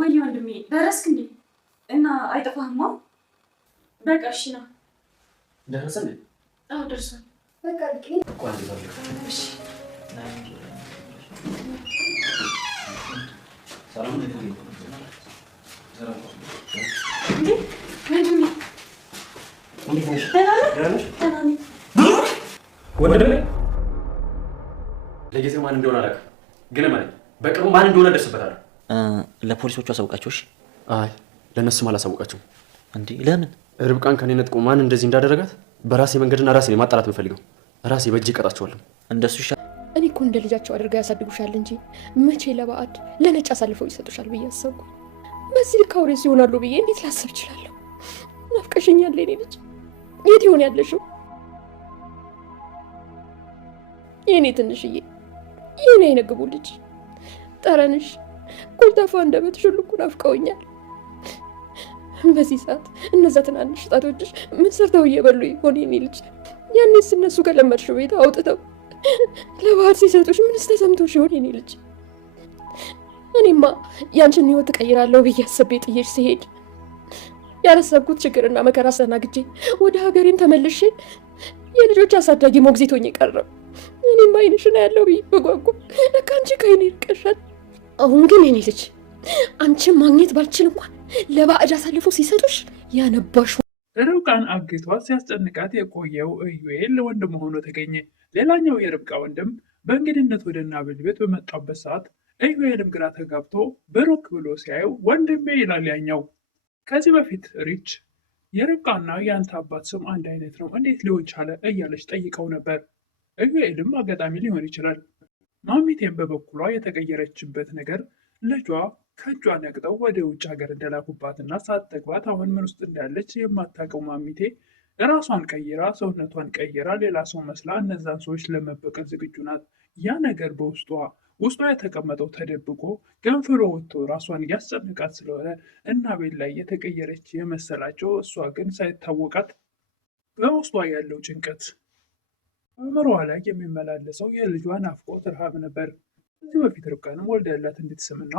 ወይ ወንድሜ ደረስክ እንዴ? እና አይጠፋህማ። በቃ እሺ ና። ደረሰ እንዴ? አዎ ደርሷል። በቃ እሺ ሰላም ነው። ወንድሜ እንዴት ነሽ? ደህና ነኝ። ወንድሜ ለጊዜው ማን እንደሆነ አላውቅም፣ ግን ማለት በቅርቡ ማን እንደሆነ ደርስበታለሁ። ለፖሊሶቹ አሳውቃቸውሽ? አይ ለነሱም አላሳውቃቸውም። እንዴ ለምን? ርብቃን ከኔ ነጥቆ ማን እንደዚህ እንዳደረጋት በራሴ መንገድና ራሴ ማጣራት የምፈልገው ራሴ በእጅ እቀጣቸዋለሁ። እንደሱ ይሻል። እኔ እኮ እንደ ልጃቸው አድርገው ያሳድጉሻል እንጂ መቼ ለባዕድ ለነጭ አሳልፈው ይሰጡሻል ብዬ አሰብኩ። በዚህ ልክ አውሬስ ይሆናሉ ብዬ እንዴት ላሰብ እችላለሁ? ናፍቀሽኛል የኔ ልጅ። የት ይሆን ያለሽው የኔ ትንሽዬ፣ የኔ አይነግቡ ልጅ? ጠረንሽ፣ ኮልታፋ አንደበትሽ ሁሉ እኮ ናፍቀውኛል። በዚህ ሰዓት እነዛ ትናንሽ ጣቶችሽ ምን ሰርተው እየበሉ ይሆን የኔ ልጅ? ያኔስ እነሱ ከለመድሽው ቤት አውጥተው ለባህር ሲሰጡሽ ምንስ ተሰምቶሽ ይሆን የኔ ልጅ? እኔማ ያንቺን ህይወት እቀይራለሁ ብዬ አስቤ ጥዬሽ ሲሄድ ያላሰብኩት ችግርና መከራ አስተናግጄ ወደ ሀገሬም ተመልሼ የልጆች አሳዳጊ ሞግዚት ሆኜ ቀረሁ። እኔም አይንሽን ያለው ብዬ በጓጓ ለካ አንቺ ከእኔ ይርቀሻል። አሁን ግን የኔ ልጅ አንቺን ማግኘት ባልችል እንኳን ለባዕድ አሳልፎ ሲሰጡሽ ያነባሹ ርብቃን አግቷት ሲያስጨንቃት የቆየው ኢዩኤል ወንድም ሆኖ ተገኘ። ሌላኛው የርብቃ ወንድም በእንግድነት ወደ ናብል ቤት በመጣበት ሰዓት ኢዩኤልም ግራ ተጋብቶ ብሩክ ብሎ ሲያየው ወንድሜ ይላል ያኛው። ከዚህ በፊት ሪች የርብቃና የአንተ አባት ስም አንድ አይነት ነው እንዴት ሊሆን ቻለ እያለች ጠይቀው ነበር። ኢዩኤልም አጋጣሚ ሊሆን ይችላል። ማሚቴም በበኩሏ የተቀየረችበት ነገር ልጇ ከእጇ ነቅጠው ወደ ውጭ ሀገር እንደላኩባትና ሳትጠግባት አሁን ምን ውስጥ እንዳለች የማታውቀው ማሚቴ ራሷን ቀይራ ሰውነቷን ቀይራ ሌላ ሰው መስላ እነዛን ሰዎች ለመበቀል ዝግጁ ናት። ያ ነገር ውስጧ የተቀመጠው ተደብቆ ገንፍሎ ወጥቶ ራሷን እያስጨነቃት ስለሆነ እና ቤት ላይ የተቀየረች የመሰላቸው እሷ ግን ሳይታወቃት በውስጧ ያለው ጭንቀት አእምሮዋ ላይ የሚመላለሰው የልጇ ናፍቆት ረሃብ ነበር። ከዚህ በፊት ርብቃንም ወልደላት እንድትስምና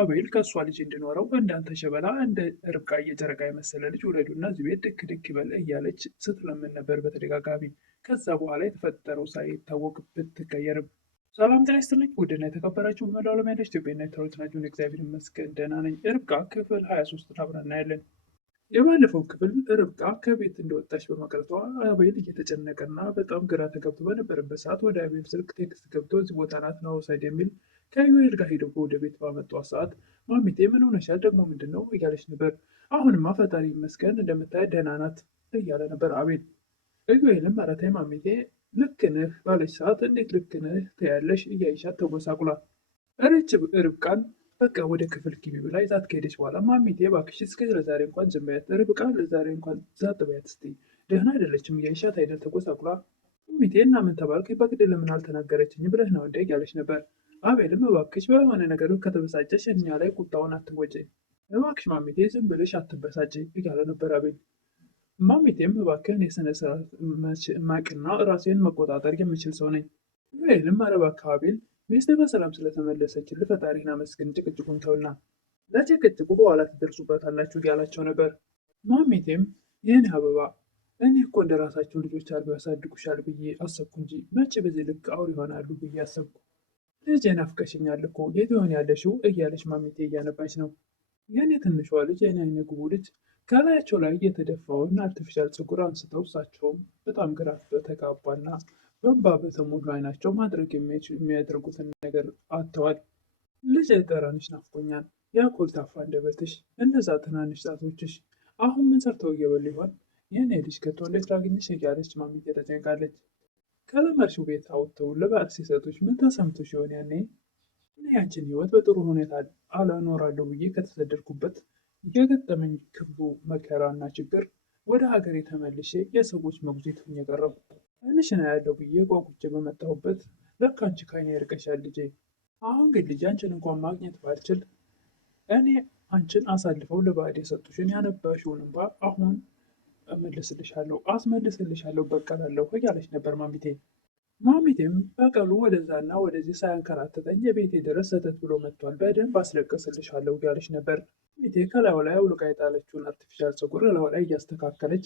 አቤል ከእሷ ልጅ እንዲኖረው እንዳንተ ሸበላ እንደ ርብቃ እየጨረቃ የመሰለ ልጅ ውለዱና እዚህ ቤት ድክ ድክ ይበል እያለች ስትለምን ነበር በተደጋጋሚ። ከዛ በኋላ የተፈጠረው ሳይታወቅ ብትቀየርም። ሰላም ጤና ይስጥልኝ ውድና የተከበራችሁ በመላው ዓለም ያላችሁ ኢትዮጵያና ኤርትራውያን ናችሁን? እግዚአብሔር ይመስገን ደህና ነኝ። ርብቃ ክፍል 23 አብረን እናያለን። የባለፈው ክፍል ርብቃ ከቤት እንደወጣች በመቅረቷ አቤል እየተጨነቀና በጣም ግራ ተገብቶ በነበረበት ሰዓት ወደ አቤል ስልክ ቴክስት ገብቶ እዚህ ቦታ ናት ና ውሰድ የሚል ከዩኤል ጋር ሄደው ወደ ቤት ባመጧት ሰዓት ማሚቴ ምን ሆነሻል ደግሞ ምንድን ነው እያለች ነበር። አሁንማ ፈጣሪ ይመስገን እንደምታያት ደህና ናት እያለ ነበር አቤል። ዩኤልም ኧረ ተይ ማሚቴ ልክ ነህ ባለች ሰዓት እንዴት ልክ ነህ ትያለሽ እያይሻት ተጎሳቁሏል። ርብቃን በቃ ወደ ክፍል ግቢ ብላ ይዛት ከሄደች በኋላ ማሚቴ እባክሽ እስከ ለዛሬ እንኳን ዝም በያት ርብቃ ለዛሬ እንኳን ዛጥ በያት እስኪ ደህና አይደለችም እያይሻት አይደል ተጎሳቁላ። ማሚቴ እና ምን ተባልክ በግድ ለምን አልተናገረችኝ ብለህ ነው እንደ እያለች ነበር። አቤልም እባክሽ በሆነ ነገር ከተበሳጨሽ እኛ ላይ ቁጣውን አትወጪ እባክሽ ማሚቴ ዝም ብለሽ አትበሳጭ እያለ ነበር አቤል። ማሚቴም እባክህን የስነ ስርዓት ማቅና ራሴን መቆጣጠር የምችል ሰው ነኝ። አቤልም ኧረ እባክህ አቤል ሚስትህ በሰላም ስለተመለሰችልህ ፈጣሪህን አመስግን፣ ጭቅጭቁን ተውና ለጭቅጭቁ በኋላ ትደርሱበታላችሁ እያላቸው ነበር። ማሚቴም ይህን አበባ እኔ እኮ እንደ ራሳቸው ልጆች አድርገው ያሳድጉሻል ብዬ አሰብኩ እንጂ መቼ በዚህ ልክ አውር ይሆናሉ ብዬ አሰብኩ። ልጄ ናፍቀሽኛል እኮ የት ሆን ያለሽው እያለች ማሚቴ እያነባች ነው። የእኔ ትንሿ ልጅ የኔ አይነ ግቡ ልጅ ከላያቸው ላይ የተደፋውን አርቲፊሻል ፀጉር አንስተው እሳቸውም በጣም ግራ በተጋባና በእንባ በተሞሉ አይናቸው ማድረግ የሚያደርጉትን ነገር አጥተዋል። ልጅ ጠረንሽ ናፍቆኛል፣ ያ ኮልታፋ አንደበትሽ፣ እነዛ ትናንሽ ጣቶችሽ አሁን ምን ሰርተው እየበሉ ይሆን? የኔ ልጅ ከቶ እንዴት ላግኝሽ እያለች ማሚቴ ተጨንቃለች። ከለመድሽው ቤት አውጥተው ለበዓል ሲሰጡሽ ምን ተሰምቶሽ ይሆን? ያኔ እኔ ያንቺን ህይወት በጥሩ ሁኔታ አላኖራለሁ ብዬ ከተሰደድኩበት የገጠመኝ ክፉ መከራና ችግር ወደ ሀገሬ ተመልሼ የሰዎች ሞግዚት ሆኜ ቀረብኩ። ትንሽና ያለው ብዬ ጓጉቼ በመጣሁበት ለካ አንቺ ከእኔ ይርቀሻል ልጄ። አሁን ግን ልጄ አንቺን እንኳን ማግኘት ባልችል እኔ አንቺን አሳልፈው ለባዕድ የሰጡሽን ያነባሽውን እንባ አሁን አስመልስልሻለሁ በቀላለሁ እያለች ነበር ማሚቴ። ማሚቴም በቀሉ ወደዛና ወደዚህ ሳያንከራተተኝ የቤቴ ድረስ ሰተት ብሎ መጥቷል፣ በደንብ አስለቅስልሻለሁ እያለች ነበር። ማሚቴ ከላዩ ላይ አውልቃ የጣለችውን አርቲፊሻል ፀጉር ላዩ ላይ እያስተካከለች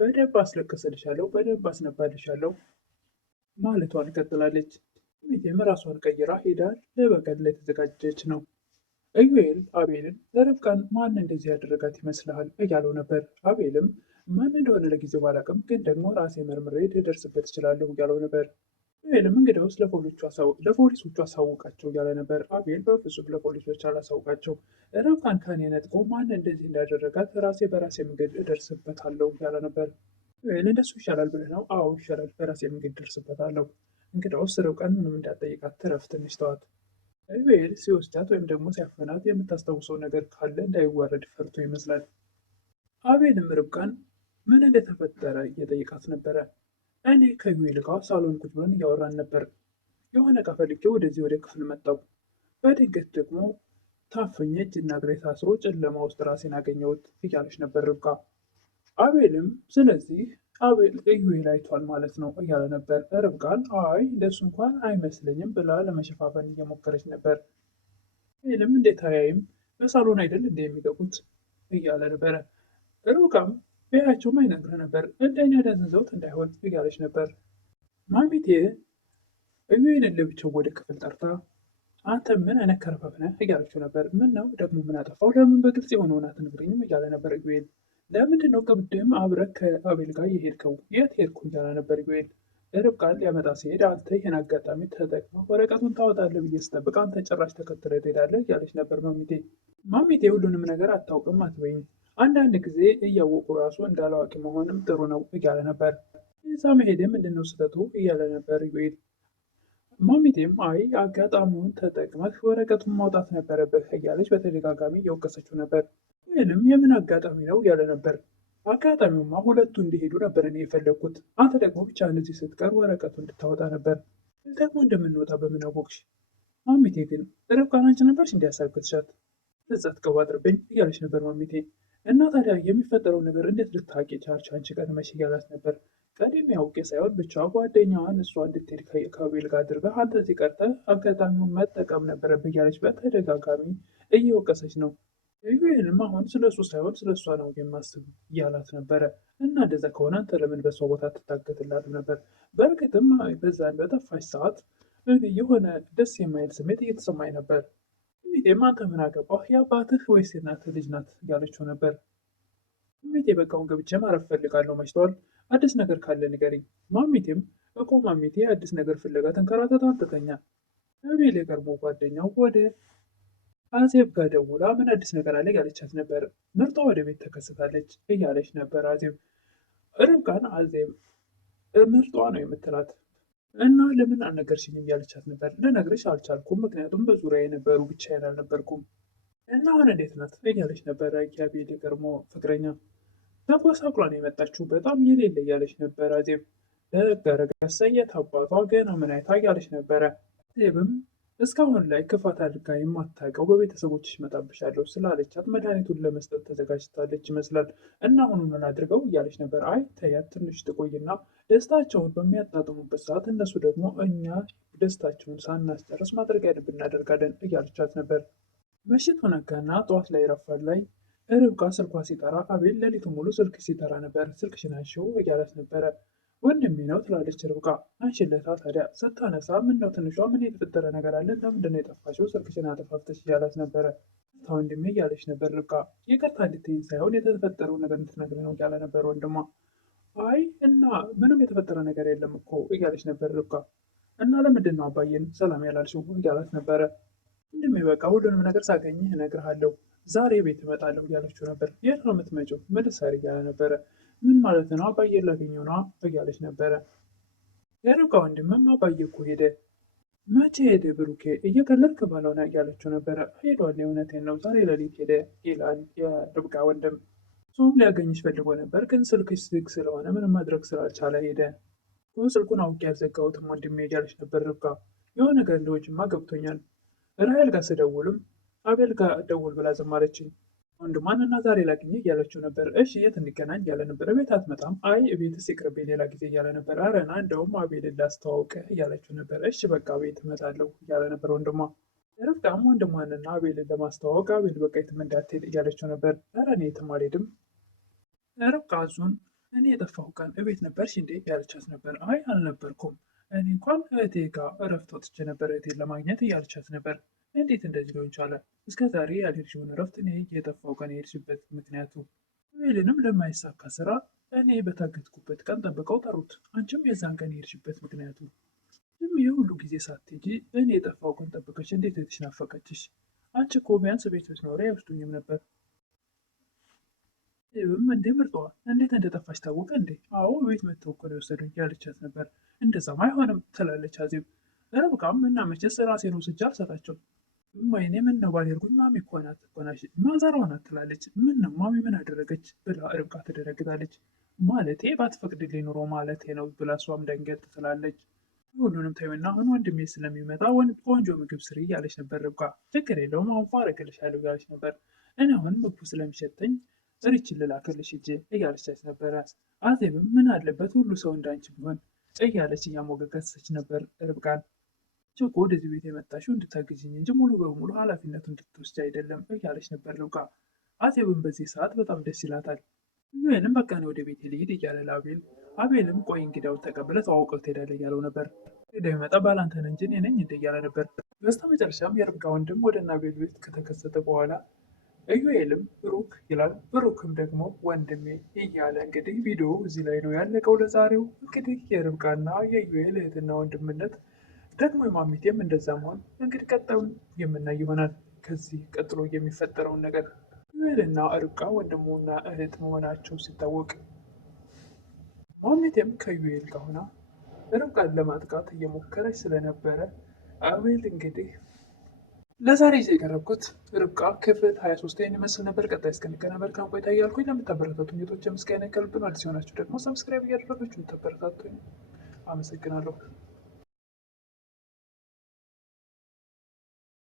በደንብ አስለቅስልሻለሁ፣ በደንብ አስነባልሻለሁ ማለቷን ቀጥላለች። ማሚቴም ራሷን ቀይራ ሄዳ ለበቀል ላይ ተዘጋጀች ነው። ኢዩኤል አቤልን ርብቃን ማን እንደዚህ ያደረጋት ይመስልሃል እያለው ነበር። አቤልም ማን እንደሆነ ለጊዜው ባላውቅም ግን ደግሞ ራሴ መርምሬ ልደርስበት እችላለሁ እያለው ነበር። ኢዩኤልም እንግዲያውስ ለፖሊሶቹ አሳውቃቸው እያለ ነበር። አቤል በፍጹም ለፖሊሶች አላሳውቃቸው፣ ርብቃን ከኔ ነጥቆ ማን እንደዚህ እንዳደረጋት ራሴ በራሴ መንገድ እደርስበታለሁ እያለ ነበር። ኢዩኤል እንደሱ ይሻላል ብለህ ነው? አዎ ይሻላል፣ በራሴ መንገድ እደርስበታለሁ። እንግዲያውስ ርብቃን ምንም እንዳትጠይቃት ትረፍ፣ ትንሽ ተዋት። ኢዩኤል ሲወስዳት ወይም ደግሞ ሲያፈናት የምታስታውሰው ነገር ካለ እንዳይዋረድ ፈርቶ ይመስላል። አቤልም ርብቃን ምን እንደተፈጠረ እየጠየቃት ነበረ። እኔ ከኢዩኤል ጋር ሳሎን ቁጭ ብለን እያወራን ነበር። የሆነ ዕቃ ፈልጌ ወደዚህ ወደ ክፍል መጣሁ። በድንገት ደግሞ ታፍኜ እጅና እግሬ ታስሮ ጨለማ ውስጥ ራሴን አገኘሁት እያለች ነበር ርብቃ። አቤልም ስለዚህ አቤል ኢዩኤል አይቷል ማለት ነው እያለ ነበር። ርብቃን አይ እንደሱ እንኳን አይመስለኝም ብላ ለመሸፋፈን እየሞከረች ነበር። አቤልም እንዴት አያይም? በሳሎን አይደል እንደ የሚገቡት እያለ ነበረ። ርብቃም ቢያያቸውም አይነግርህ ነበር እንደኔ ያደንዘውት እንዳይሆን እያለች ነበር። ማሚቴ ኢዩኤልን ለብቻው ወደ ክፍል ጠርታ አንተ ምን አይነት ከረፈፍ ነህ እያለችው ነበር። ምን ነው ደግሞ ምን አጠፋው? ለምን በግልጽ የሆነውን አትነግረኝም? እያለ ነበር ኢዩኤል። ለምንድን ነው ቅድም አብረህ ከአቤል ጋር የሄድከው? የት ሄድኩ? እያለ ነበር ኢዩኤል። ርብቃን ሊያመጣ ሲሄድ አንተ ይህን አጋጣሚ ተጠቅመህ ወረቀቱን ታወጣለህ ብዬ ስጠብቅ አንተ ጭራሽ ተከትለህ ትሄዳለህ እያለች ነበር ማሚቴ። ማሚቴ ሁሉንም ነገር አታውቅም አትበይኝ፣ አንዳንድ ጊዜ እያወቁ ራሱ እንዳላዋቂ መሆንም ጥሩ ነው እያለ ነበር። እዛ መሄድ ምንድነው ስህተቱ? እያለ ነበር ኢዩኤል። ማሚቴም አይ አጋጣሚውን ተጠቅመህ ወረቀቱን ማውጣት ነበረብህ እያለች በተደጋጋሚ እየወቀሰችው ነበር። ኢዩኤልም የምን አጋጣሚ ነው እያለ ነበር። አጋጣሚውማ ሁለቱ እንዲሄዱ ነበር እኔ የፈለግኩት፣ አንተ ደግሞ ብቻ እንደዚህ ስትቀር ወረቀቱ እንድታወጣ ነበር። ደግሞ እንደምንወጣ በምን አወቅሽ? ማሚቴ ግን ርብቃን አንቺ ነበርሽ እንዲያሳግትሻት ትጸት ቀባጥርብኝ እያለች ነበር ማሚቴ። እና ታዲያ የሚፈጠረው ነገር እንዴት ልታውቂ ቻልሽ አንቺ ቀድመሽ እያላት ነበር። ቀድሜ አውቄ ሳይሆን ብቻ ጓደኛዋን እሷ እንድትሄድ ከአቤል ጋር አድርገህ አንተ እዚህ ቀርተህ አጋጣሚውን መጠቀም ነበረብህ እያለች በተደጋጋሚ እየወቀሰች ነው። ኢዩኤልም አሁን ስለ እሱ ሳይሆን ስለ እሷ ነው የማስብ እያላት ነበረ። እና እንደዛ ከሆነ አንተ ለምን በእሷ ቦታ ትታገትላትም ነበር? በእርግጥም በዛን በጠፋች ሰዓት የሆነ ደስ የማይል ስሜት እየተሰማኝ ነበር። ሚቴም አንተ ምን አገባህ? የአባትህ ወይስ የእናትህ ልጅ ናት እያለችው ነበር። ሚቴ በቃውን ገብቼ ማረፍ ፈልጋለሁ፣ መችቷል፣ አዲስ ነገር ካለ ንገሪኝ። ማሚቴም እኮ ማሚቴ አዲስ ነገር ፍለጋ ተንከራተታ አንተተኛ። አቤል የቀድሞ ጓደኛው ወደ አዜብ ጋር ደውላ ምን አዲስ ነገር አለ እያለቻት ነበር። ምርጧ ወደ ቤት ተከስታለች እያለች ነበር አዜብ። ርብቃን አዜብ ምርጧ ነው የምትላት እና ለምን አልነገርሽኝም እያለቻት ነበር። ልነግርሽ አልቻልኩም ምክንያቱም በዙሪያ የነበሩ ብቻዬን አልነበርኩም። እና አሁን እንዴት ናት እያለች ነበረ የአቤል የቀድሞ ፍቅረኛ። ተጎሳቁላ ነው የመጣችው በጣም የሌለ እያለች ነበር አዜብ። ለጋረጋሳ የታባቷ ገና ምን አይታ እያለች ነበረ። አዜብም እስካሁን ላይ ክፋት አድርጋ የማታውቀው በቤተሰቦችሽ እመጣብሻለሁ ስላለቻት መድኃኒቱን ለመስጠት ተዘጋጅታለች ይመስላል። እና አሁኑን አድርገው እያለች ነበር። አይ ተያት ትንሽ ትቆይና ደስታቸውን በሚያጣጥሙበት ሰዓት እነሱ ደግሞ እኛ ደስታቸውን ሳናስጨርስ ማድረግ ያለብን እናደርጋለን እያለቻት ነበር። ምሽቱ ነጋና ጠዋት ላይ ረፋድ ላይ ርብቃ ስልኳ ሲጠራ አቤል ሌሊቱ ሙሉ ስልክ ሲጠራ ነበር። ስልክሽን አንሺው እያላት ነበረ። ወንድሜ ነው ትላለች ርብቃ። አንሺለታ ታዲያ። ስታነሳ ምን ነው ትንሿ ምን የተፈጠረ ነገር አለ? ለምንድነው የጠፋሽው? ስልክሽን አጠፋፍተሽ እያላት ነበረ። ወንድሜ እያለች ነበር ርብቃ። ይቅርታ እንድትይኝ ሳይሆን የተፈጠረው ነገር እንድትነግሪኝ ነው እያለ ነበር ወንድሟ። አይ እና ምንም የተፈጠረ ነገር የለም እኮ እያለች ነበር ርብቃ። እና ለምንድን ነው አባዬን ሰላም ያላልሽው እያላት ነበረ። ወንድሜ በቃ ሁሉንም ነገር ሳገኝህ እነግርሃለሁ፣ ዛሬ ቤት እመጣለሁ እያለችው ነበር። የት ነው የምትመጪው? ምን ልትሰሪ እያለ ነበረ። ምን ማለት ነው? አባዬን ላገኘው ነዋ እያለች ነበረ። የርብቃ ወንድምም አባዬ እኮ ሄደ። መቼ ሄደ ብሩኬ? እየቀለድክ ባልሆነ እያለችው ነበረ። ሄዷል፣ የእውነቴን ነው፣ ዛሬ ሌሊት ሄደ ይላል የርብቃ ወንድም። እሱም ሊያገኝሽ ፈልጎ ነበር ግን ስልክሽ ዝግ ስለሆነ ምንም ማድረግ ስላልቻለ ሄደ። ስልኩን አውቄ ያዘጋሁትም ወንድሜ እያለች ነበር ርብቃ። የሆነ ነገር ልጆችማ ገብቶኛል። ራሄል ጋር ስደውልም አቤል ጋር ደውል ብላ ዝም አለችኝ። ወንድሟን እና ዛሬ ላግኘ እያለችው ነበር። እሺ የት እንገናኝ እያለ ነበር። ቤት አትመጣም? አይ ቤትስ ይቅርብኝ ሌላ ጊዜ እያለ ነበር። ኧረ ና እንደውም አቤልን ላስተዋውቅህ እያለችው ነበር። እሺ በቃ ቤት እመጣለሁ እያለ ነበር ወንድሟ። ርብቃም ወንድሟንና አቤልን ለማስተዋወቅ አቤል በቃ የትም እንዳትሄድ እያለችው ነበር። ኧረ እኔ የትም አልሄድም። ርብቃ እሱን እኔ የጠፋሁ ቀን እቤት ነበርሽ እንዴ ያለቻት ነበር። አይ አልነበርኩም፣ እኔ እንኳን እህቴ ጋር እረፍት ወጥቼ ነበር እህቴን ለማግኘት እያለቻት ነበር። እንዴት እንደዚህ ሊሆን ቻለ? እስከ ዛሬ ያልሄድሽውን እረፍት እኔ የጠፋሁ ቀን የሄድሽበት ምክንያቱ? አቤልንም ለማይሳካ ስራ እኔ በታገትኩበት ቀን ጠብቀው ጠሩት። አንቺም የዛን ቀን የሄድሽበት ምክንያቱ? ይህ ሁሉ ጊዜ ሳትሄጂ እኔ የጠፋሁ ቀን ጠብቀሽ እንዴት እህትሽ ናፈቀችሽ? አንቺ እኮ ቢያንስ ቤት ብትኖሪ አይወስዱኝም ነበር። ይህም እንዴ ምርጠዋ እንዴት እንደጠፋች ታወቀ እንዴ? አዎ ቤት መተው እኮ ነው የወሰዱኝ ያለቻት ነበር። እንደዛም አይሆንም ትላለች አዜብ። ርብቃም እና መቼስ ራሴን ወስጄ አልሰጣቸውም። ወይኔ ምን ነው ባልሄድኩኝ፣ ማሚ እኮ ናት ማዘሯ ናት ትላለች። ምን ነው ማሚ ምን አደረገች ብላ ርብቃ ትደረግታለች። ማለቴ ባትፈቅድልኝ ኑሮ ማለቴ ነው ብላ እሷም ደንገጥ ትላለች። ሁሉንም ተይውና አሁን ወንድሜ ስለሚመጣ ቆንጆ ምግብ ስሪ እያለች ነበር ርብቃ። ችግር የለውም አሁን አደርግልሻለሁ እያለች ነበር። እኔ አሁን ምግቡ ስለሚሸተኝ ሪችን ልላክልሽ ሂጅ እያለቻት ነበረ። አዜብም ምን አለበት ሁሉ ሰው እንዳንቺ ቢሆን እያለች እያሞገገሰች ነበር ርብቃን። ችኮ ወደዚህ ቤት የመጣሽው እንድታግዥኝ እንጂ ሙሉ በሙሉ ኃላፊነቱ እንድትወስጂ አይደለም እያለች ነበር ርብቃ። አዜብም በዚህ ሰዓት በጣም ደስ ይላታል። ይህንም በቃ እኔ ወደ ቤት ልሂድ እያለ ለአቤል፣ አቤልም ቆይ እንግዳውን ተቀብለ ተዋውቀው ትሄዳለህ እያለው ነበር። እንደሚመጣ ባላንተን እንጂ እኔ ነኝ እንደ እያለ ነበር። በስተ መጨረሻም የርብቃ ወንድም ወደ አቤል ቤት ከተከሰተ በኋላ ኢዩኤልም ብሩክ ይላል። ብሩክም ደግሞ ወንድሜ እያለ እንግዲህ ቪዲዮ እዚህ ላይ ነው ያለቀው ለዛሬው። እንግዲህ የርብቃና የኢዩኤል እህትና ወንድምነት ደግሞ የማሚቴም እንደዛ መሆን እንግዲህ ቀጣዩን የምናይ ይሆናል። ከዚህ ቀጥሎ የሚፈጠረውን ነገር ኢዩኤልና ርብቃ ወንድሙና እህት መሆናቸው ሲታወቅ ማሚቴም ከኢዩኤል ጋር ሆና ርብቃን ለማጥቃት እየሞከረች ስለነበረ አቤል እንግዲህ ለዛሬ ይዤ የቀረብኩት ርብቃ ክፍል 23 ይመስል ነበር። ቀጣይ እስክንገናኝ መልካም ቆይታ እያልኩኝ ለምታበረታቱኝ እህቶቼ ምስጋና ከልብ ነው። አዲስ የሆናችሁ ደግሞ ሰብስክራይብ እያደረጋችሁ የምታበረታቱኝ አመሰግናለሁ።